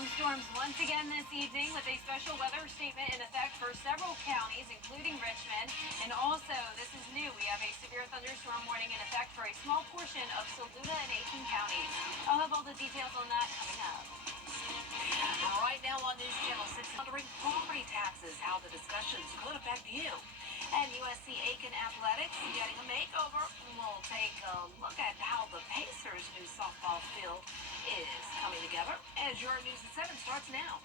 Strong storms once again this evening with a special weather statement in effect for several counties, including Richmond. And also, this is new, we have a severe thunderstorm warning in effect for a small portion of Saluda and Aiken counties. I'll have all the details on that coming up. Right now on News Channel 6, wondering property taxes, how the discussions could affect you. And USC Aiken Athletics getting a makeover. We'll take a look at how the Pacers' new softball field is coming together. As your News at 7 starts now.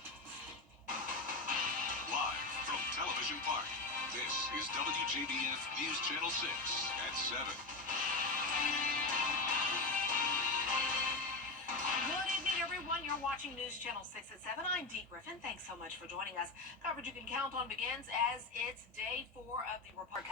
Live from Television Park, this is WJBF News Channel 6 at 7. Good evening, everyone. You're watching News Channel 6 at 7. I'm Dee Griffin. Thanks so much for joining us. Coverage you can count on begins as it's day 4 of the report.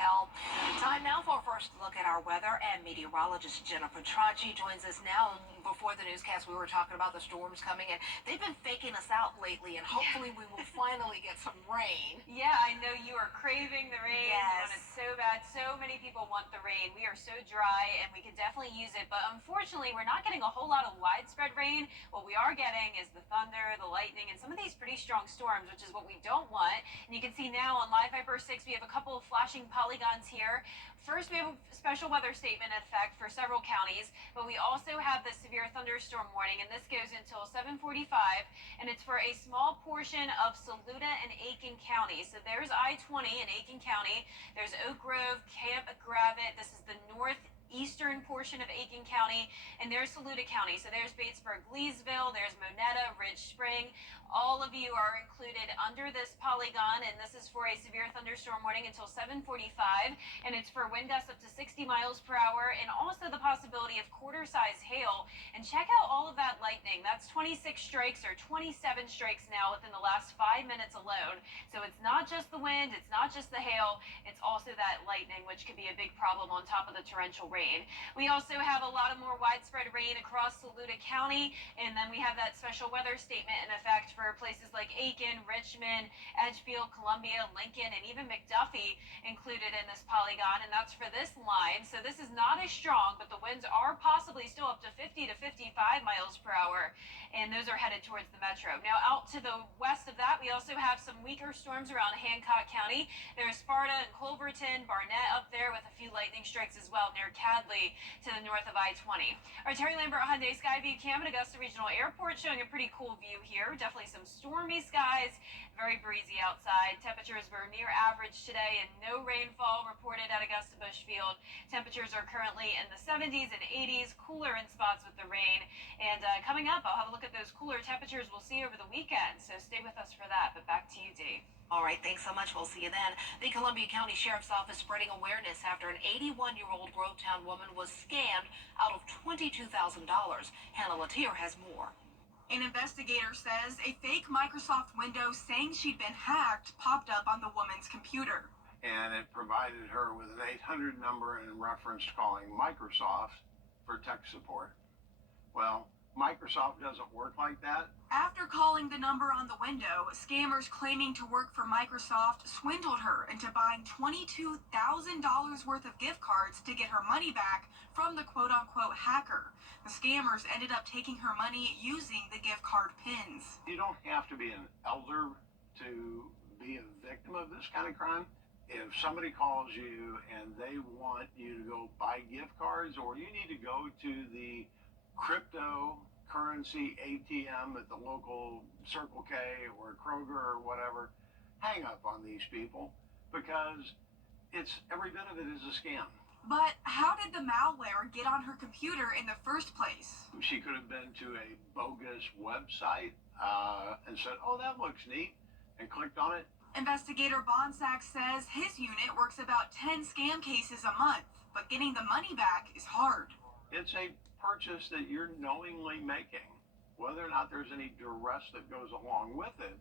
Time now for a first look at our weather, and meteorologist Jennifer Tracci joins us now. Before the newscast, we were talking about the storms coming in. They've been faking us out lately, and hopefully we will finally get some rain. Yeah, I know you are craving the rain. Yes. You want it so bad. So many people want the rain. We are so dry, and we could definitely use it. But unfortunately, we're not getting a whole lot of widespread rain. What we are getting is the thunder, the lightning, and some of these pretty strong storms, which is what we don't want. And you can see now on Live Viper 6, we have a couple of flashing polygons here. First, we have a special weather statement in effect for several counties, but we also have the severe thunderstorm warning, and this goes until 7:45, and it's for a small portion of Saluda and Aiken County. So there's I-20 in Aiken County. There's Oak Grove, Camp Gravett. This is the northeastern portion of Aiken County, and there's Saluda County. So there's Batesburg, Leesville, there's Monetta, Ridge Spring. All of you are included under this polygon, and this is for a severe thunderstorm warning until 7:45, and it's for wind gusts up to 60 miles per hour, and also the possibility of quarter-size hail. And check out all of that lightning. That's 26 strikes or 27 strikes now within the last 5 minutes alone. So it's not just the wind, it's not just the hail, it's also that lightning, which could be a big problem on top of the torrential rain. We also have a lot of more widespread rain across Saluda County, and then we have that special weather statement in effect for places like Aiken, Richmond, Edgefield, Columbia, Lincoln, and even McDuffie included in this polygon, and that's for this line. So this is not as strong, but the winds are possibly still up to 50 to 55 miles per hour, and those are headed towards the metro. Now, out to the west of that, we also have some weaker storms around Hancock County. There's Sparta and Culverton, Barnett up there with a few lightning strikes as well near Cadley to the north of I-20. Our Terry Lambert Hyundai Skyview Cam at Augusta Regional Airport showing a pretty cool view here. Definitely some stormy skies, very breezy outside. Temperatures were near average today and no rainfall reported at Augusta Bushfield. Temperatures are currently in the 70s and 80s, cooler in spots with the rain. And coming up, I'll have a look at those cooler temperatures we'll see over the weekend. So stay with us for that. But back to you, Dee. All right, thanks so much. We'll see you then. The Columbia County Sheriff's Office spreading awareness after an 81-year-old Grovetown woman was scammed out of $22,000. Hannah Latier has more. An investigator says a fake Microsoft window saying she'd been hacked popped up on the woman's computer. And it provided her with an 800 number and referenced calling Microsoft for tech support. Well, Microsoft doesn't work like that. After calling the number on the window, scammers claiming to work for Microsoft swindled her into buying $22,000 worth of gift cards to get her money back from the quote-unquote hacker. The scammers ended up taking her money using the gift card pins. You don't have to be an elder to be a victim of this kind of crime. If somebody calls you and they want you to go buy gift cards, or you need to go to the cryptocurrency ATM at the local Circle K or Kroger or whatever, hang up on these people, because every bit of it is a scam. But how did the malware get on her computer in the first place? She could have been to a bogus website and said, oh, that looks neat, and clicked on it. Investigator Bonsack says his unit works about 10 scam cases a month, but getting the money back is hard. It's a purchase that you're knowingly making. Whether or not there's any duress that goes along with it,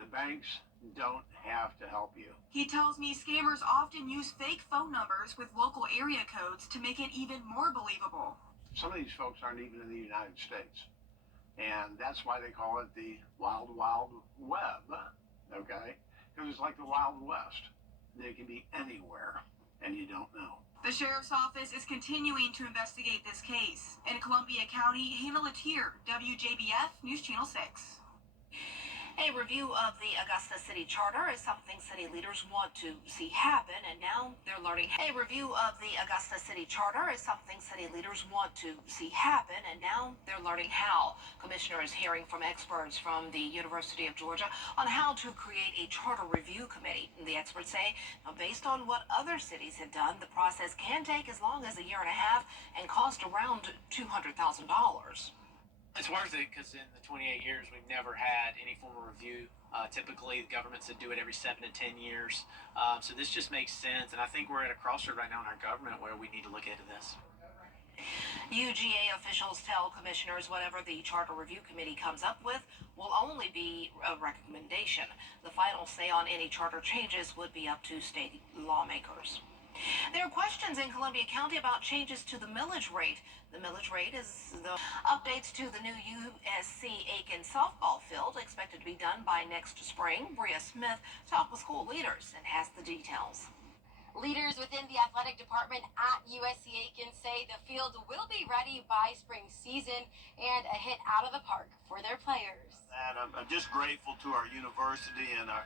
the banks don't have to help you. He tells me scammers often use fake phone numbers with local area codes to make it even more believable. Some of these folks aren't even in the United States, and that's why they call it the Wild Wild Web, okay? Because it's like the Wild West. They can be anywhere, and you don't know. The Sheriff's Office is continuing to investigate this case. In Columbia County, Hannah Latier, WJBF News Channel 6. A review of the Augusta City Charter is something city leaders want to see happen, and now they're learning. A review of the Augusta City Charter is something city leaders want to see happen, and now they're learning how. Commissioner is hearing from experts from the University of Georgia on how to create a charter review committee. The experts say, based on what other cities have done, the process can take as long as a year and a half and cost around $200,000. It's worth it because in the 28 years, we've never had any form of review. Typically, governments that do it every 7 to 10 years. So this just makes sense. And I think we're at a crossroad right now in our government where we need to look into this. UGA officials tell commissioners whatever the Charter Review Committee comes up with will only be a recommendation. The final say on any charter changes would be up to state lawmakers. There are questions in Columbia County about changes to the millage rate. The millage rate is the updates to the new USC Aiken softball field expected to be done by next spring. Bria Smith talked with school leaders and has the details. Leaders within the athletic department at USC Aiken say the field will be ready by spring season and a hit out of the park for their players. And I'm just grateful to our university and our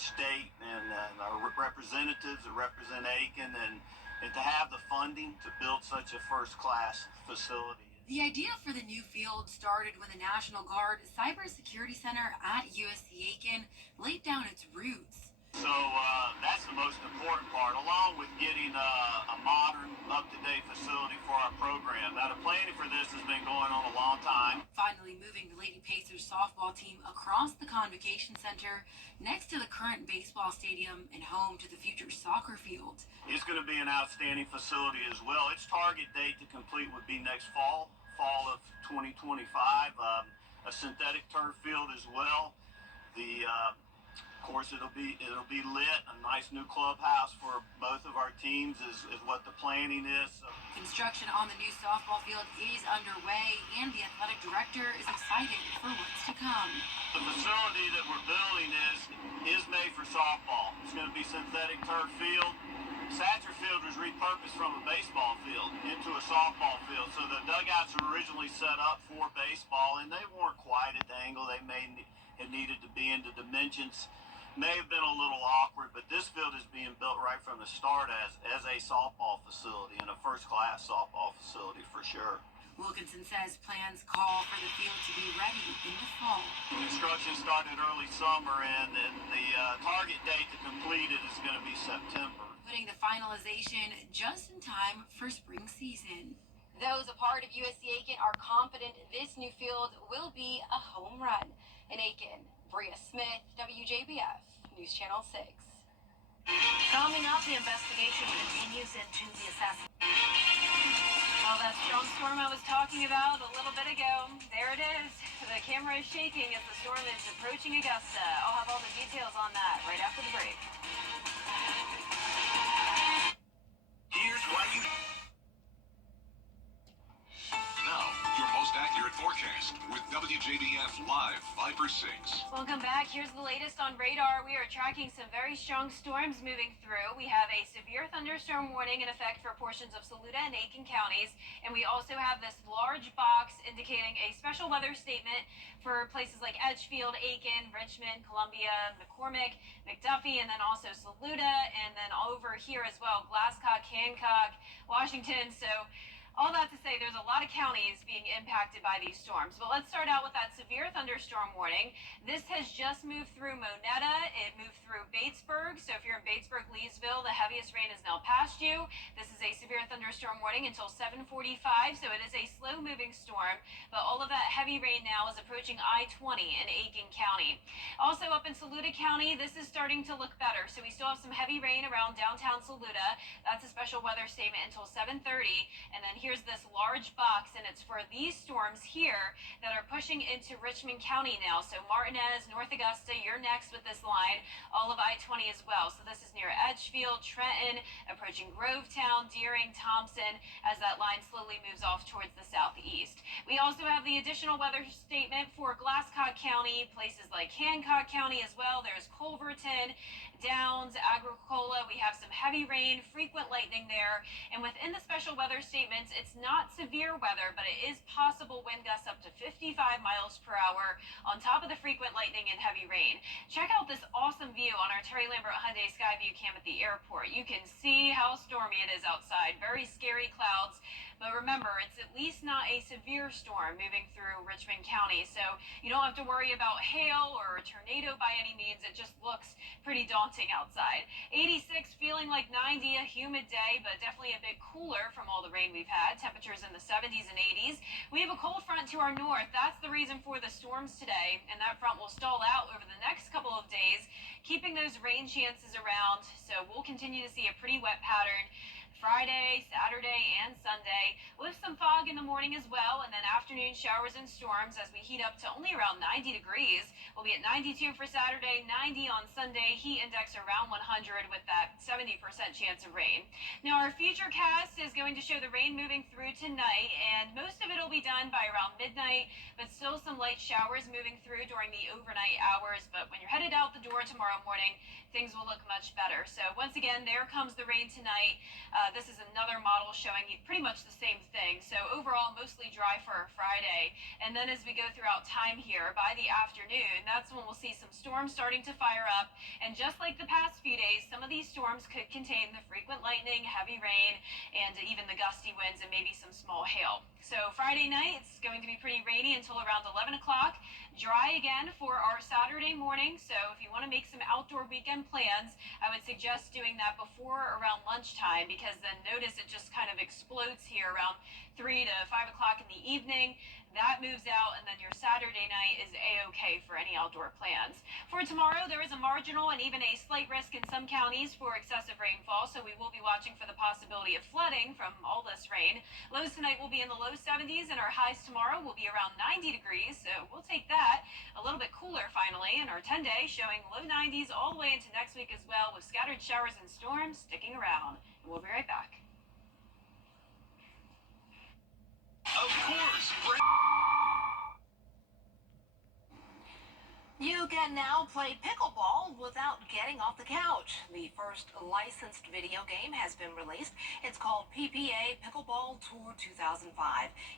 state and our representatives that represent Aiken and to have the funding to build such a first-class facility. The idea for the new field started when the National Guard Cybersecurity Center at USC Aiken laid down its roots. So that's the most important part, along with getting a modern, up-to-date facility for our program. Now, the planning for this has been going on a long time. Finally moving the Lady Pacers softball team across the Convocation Center next to the current baseball stadium and home to the future soccer field. It's going to be an outstanding facility as well. Its target date to complete would be next fall of 2025. A synthetic turf field as well. Of course, it'll be lit. A nice new clubhouse for both of our teams is what the planning is. So. Construction on the new softball field is underway, and the athletic director is excited for what's to come. The facility that we're building is made for softball. It's going to be synthetic turf field. Satcher Field was repurposed from a baseball field into a softball field. So the dugouts were originally set up for baseball, and they weren't quite at the angle they it needed to be in. The dimensions may have been a little awkward, but this field is being built right from the start as a softball facility and a first-class softball facility for sure. Wilkinson says plans call for the field to be ready in the fall. Construction started early summer, and the target date to complete it is going to be September. Putting the finalization just in time for spring season. Those a part of USC Aiken are confident this new field will be a home run. In Aiken, Bria Smith, WJBF, News Channel 6. Coming up, the investigation continues into the assassination. Well, that strong storm I was talking about a little bit ago, there it is. The camera is shaking as the storm is approaching Augusta. I'll have all the details on that right after the break. Here's why you... Now, your most accurate forecast with WJBF Live 5/6. Welcome back. Here's the latest on radar. We are tracking some very strong storms moving through. We have a severe thunderstorm warning in effect for portions of Saluda and Aiken counties. And we also have this large box indicating a special weather statement for places like Edgefield, Aiken, Richmond, Columbia, McCormick, McDuffie, and then also Saluda, and then over here as well, Glasscock, Hancock, Washington. So all that to say, there's a lot of counties being impacted by these storms. But let's start out with that severe thunderstorm warning. This has just moved through Monetta. It moved through Batesburg. So if you're in Batesburg, Leesville, the heaviest rain is now past you. This is a severe thunderstorm warning until 7:45. So it is a slow-moving storm. But all of that heavy rain now is approaching I-20 in Aiken County. Also up in Saluda County, this is starting to look better. So we still have some heavy rain around downtown Saluda. That's a special weather statement until 7:30. And then here's this large box, and it's for these storms here that are pushing into Richmond County now. So Martinez, North Augusta, you're next with this line, all of I-20 as well. So this is near Edgefield, Trenton, approaching Grovetown, Deering, Thompson, as that line slowly moves off towards the southeast. We also have the additional weather statement for Glasscock County, places like Hancock County as well. There's Culverton, Downs, Agricola. We have some heavy rain, frequent lightning there. And within the special weather statements It's not severe weather, but it is possible wind gusts up to 55 miles per hour on top of the frequent lightning and heavy rain. Check out this awesome view on our Terry Lambert Hyundai Skyview cam at the airport. You can see how stormy it is outside. Very scary clouds. But remember, it's at least not a severe storm moving through Richmond County, so you don't have to worry about hail or a tornado by any means. It just looks pretty daunting outside. 86, feeling like 90, a humid day, but definitely a bit cooler from all the rain we've had. Temperatures in the 70s and 80s. We have a cold front to our north. That's the reason for the storms today, and that front will stall out over the next couple of days, keeping those rain chances around. So we'll continue to see a pretty wet pattern Friday, Saturday, and Sunday, with some fog in the morning as well, and then afternoon showers and storms as we heat up to only around 90 degrees. We'll be at 92 for Saturday, 90 on Sunday, heat index around 100 with that 70% chance of rain. Now, our future cast is going to show the rain moving through tonight, and most of it will be done by around midnight, but still some light showers moving through during the overnight hours. But when you're headed out the door tomorrow morning, things will look much better. So once again, there comes the rain tonight. This is another model showing you pretty much the same thing. So overall, mostly dry for Friday. And then as we go throughout time here, by the afternoon, that's when we'll see some storms starting to fire up. And just like the past few days, some of these storms could contain the frequent lightning, heavy rain, and even the gusty winds and maybe some small hail. So Friday night, it's going to be pretty rainy until around 11 o'clock. Dry again for our Saturday morning. So if you want to make some outdoor weekend plans, I would suggest doing that before around lunchtime, because then notice it just kind of explodes here around 3 to 5 o'clock in the evening. That moves out, and then your Saturday night is a-okay for any outdoor plans. For tomorrow, there is a marginal and even a slight risk in some counties for excessive rainfall, so we will be watching for the possibility of flooding from all this rain. Lows tonight will be in the low 70s, and our highs tomorrow will be around 90 degrees, so we'll take that. A little bit cooler finally, and our 10-day showing low 90s all the way into next week as well, with scattered showers and storms sticking around. And we'll be right back. Of course, You can now play pickleball without getting off the couch. The first licensed video game has been released. It's called PPA Pickleball Tour 2005.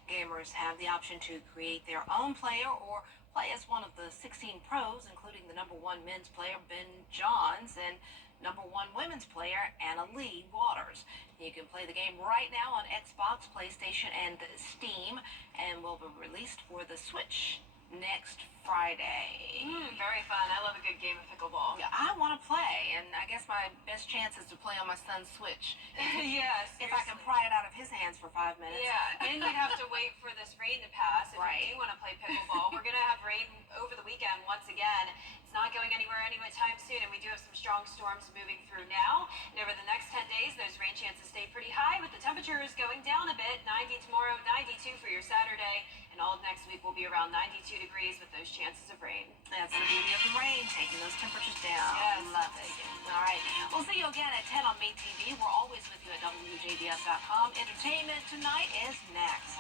Gamers have the option to create their own player or play as one of the 16 pros, including the #1 men's player Ben Johns and #1 women's player Anna Lee Waters. You can play the game right now on Xbox, PlayStation, and Steam, and will be released for the Switch next Friday. Very fun. I love a good game of pickleball. Yeah, I want to play, and I guess my best chance is to play on my son's Switch. Yes. If I can pry it out of his hands for 5 minutes. Yeah, and you have to wait for this rain to pass if Right. you do want to play pickleball. We're going to have rain over the weekend once again. It's not going anywhere anytime soon, and we do have some strong storms moving through now. And over the next 10 days, those rain chances stay pretty high, with the temperatures going down a bit. 90 tomorrow, 92 for your Saturday, and all of next week will be around 92 degrees with those chances of rain. That's the beauty of the rain, taking those temperatures down. Yes. Love it. All right. We'll see you again at 10 on Me TV. We're always with you at WJBF.com. Entertainment tonight is next.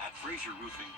At Fraser Roofing,